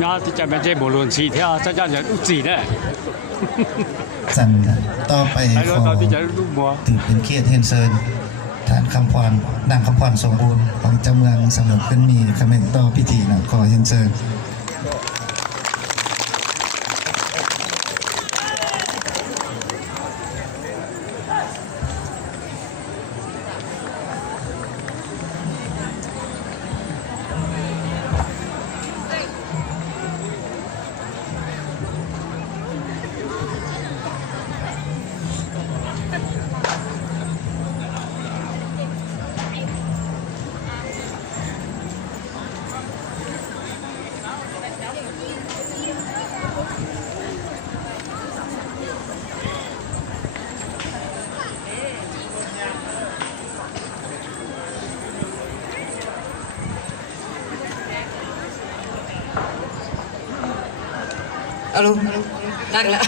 那这边这无论是跳，这叫人有字的。สั่นต่อไปขอถือเป็นเกียรติเฮนเซินฐานคำพรนางคำพรสมบูรณ์ของเจ้าเมืองสำหรับขึ้นมีคำเมนต่อพิธีนะขอเฮนเซินเอาลูกดังแล้ว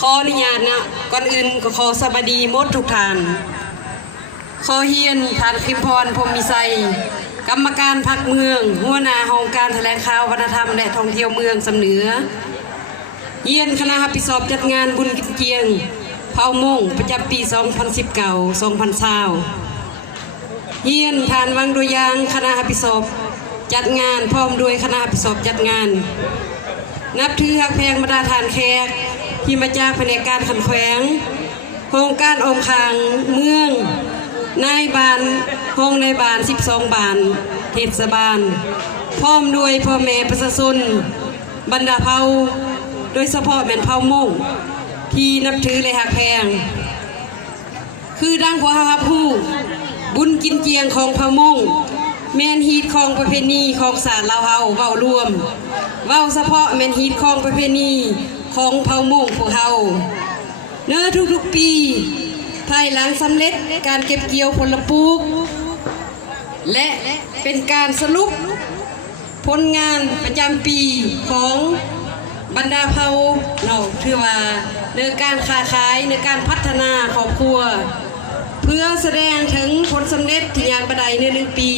ขออนุญาตนะก่อนอื่นก็ขอสวัสดีหมดทุกท่านขอเฮียนท่านคิมพรพรหมมีไซกรรมการพรรคเมืองหัวหน้าห้องการแถลงข่าววัฒนธรรมและท่องเที่ยวเมืองสำเหนือเฮียนคณะรับผิดชอบจัดงานบุญกินเจียงเผามงประจำปี 2019-2020 เฮียนทานวังดุยางคณะรับผิดชอบจัดงานพร้อมด้วยคณะรับผิดชอบจัดงานนับถือฮักแพงบรรดาทานแขกที่มาจากแผนกการขันแขวงโครงการอมคางเมืองนายบานห้องนายบาน12 บานเทศบาลพร้อมด้วยพ่อแม่ประชาชนบรรดาเผ่าโดยเฉพาะแม่นเผ่ามงที่นับถือและฮักแพงคือดังพวกเขาผู้บุญกินเจียงของเผ่ามงแมนฮีตของประเพณีของศาสตร์ลาวเฮาเว้ารวมเว้าเฉพาะแมนฮีตของประเพณีของเผ่ามงพวกเฮาเนื้อทุกๆปีภายหลังสำเร็จการเก็บเกี่ยวผลปลูกและเป็นการสรุปผลงานประจำปีของบรรดาเผ่าเราถือว่าในการค้าขายในการพัฒนาครอบครัวเพื่อแสดงถึงผลสำเร็จที่ยางประไดใน1 ปี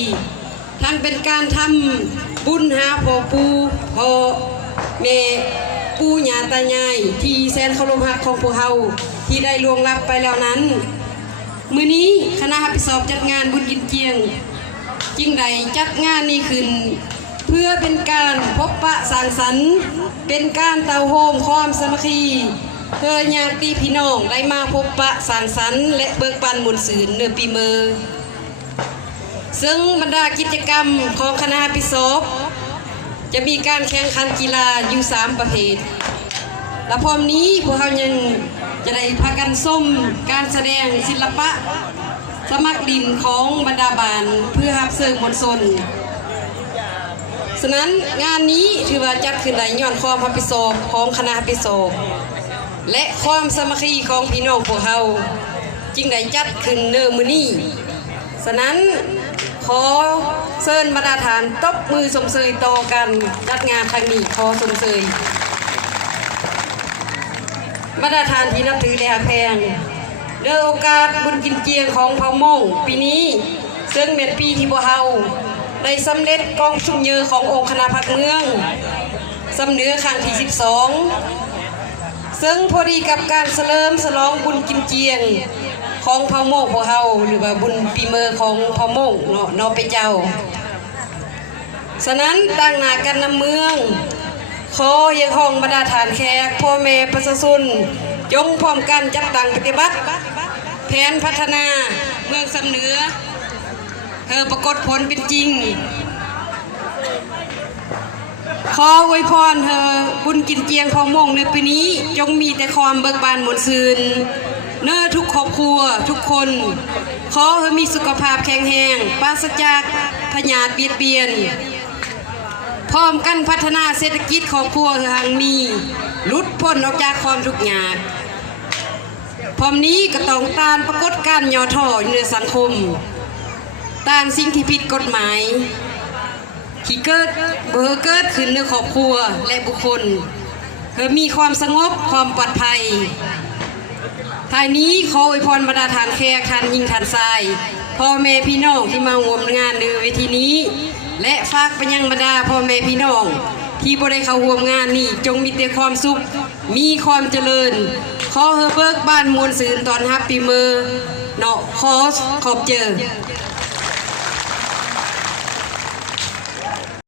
ทั้งเป็นการทำบุญหาพ่อปู่พ่อแม่ปู่ย่าตายายที่แสนเคารพรักของพวกเราที่ได้ล่วงลับไปแล้วนั้นมื้อนี้คณะรับผิดชอบจัดงานบุญกินเจียงจึงได้จัดงานนี้ขึ้นเพื่อเป็นการพบปะสังสรรค์เป็นการเตาโฮมความสามัคคีเพื่อญาติพี่น้องได้มาพบปะสังสรรค์และเบิกบานบุญศีลในปีเมอซึ่งบรรดากิจกรรมของคณะรับผิดชอบจะมีการแข่งขันกีฬาอยู่3 ประเภทและพร้อมนี้พวกเขายังจะได้พากันส้มการแสดงศิลปะสมัครดินของบรรดาบานเพื่อรับเสิร์ฟมวลชนฉะนั้นงานนี้ถือว่าจัดขึ้นได้ย้อนความรับผิดชอบของคณะรับผิดชอบและความสามัคคีของพี่น้องพวกเขาจึงได้จัดขึ้นในมื้อนี้ฉะนั้นขอเชิญบรรดาฐานตบมือสมเสยต่อกันจัดงานครั้งนี้ขอสมเสยบรรดาฐานที่นับถือและฮักแพงในโอกาสบุญกินเจียงของเผ่ามงปีนี้ซึ่งเป็นปีที่พวกเราได้สำเร็จกองสุ่มเยอขององค์คณะพรรคเมืองสำเนือครั้งที่12ซึ่งพอดีกับการเฉลิมฉลองบุญกินเจียงของเผ่ามงพวกเราหรือว่าบุญปีเมอของเผ่ามงเนาะไปเจ้าฉะนั้นตั้งหน้ากันนำเมืองขอยังห้องบรรดาฐานแขกพ่อแม่ประชาชนจงพร้อมกันจัดตั้งปฏิบัติแผนพัฒนาเมืองสำเหนือปรากฏผลเป็นจริงขออวยพรบุญกินเจียงเผ่ามงในปีนี้จงมีแต่ความเบิกบานหมดซื่นเนื้อทุกครอบครัวทุกคนขอให้มีสุขภาพแข็งแรงปราศจากพยาธิเบียดเบียนพร้อมกันพัฒนาเศรษฐกิจครอบครัวทางมีลุดพ้นออกจากความทุกข์ยากพร้อมนี้ก็ต้องต้านปรากฏการณ์ย่อท้อในสังคมต้านสิ่งที่ผิดกฎหมายที่เกิดขึ้นในครอบครัวและบุคคลเพื่อมีความสงบความปลอดภัยท้ายนี้ขออวยพรบรรดาฐานแขกท่านยิ่งท่านทรายพ่อแม่พี่น้องที่มาร่วมงานในเวทีนี้และฝากไปยังบรรดาพ่อแม่พี่น้อง ที่บ่ได้เข้าร่วมงานนี่จงมีแต่ความสุขมีความเจริญขอเฮอเบิกบ้านมวลซืนตอนรับปีเมอเนาะขอขอบเจอ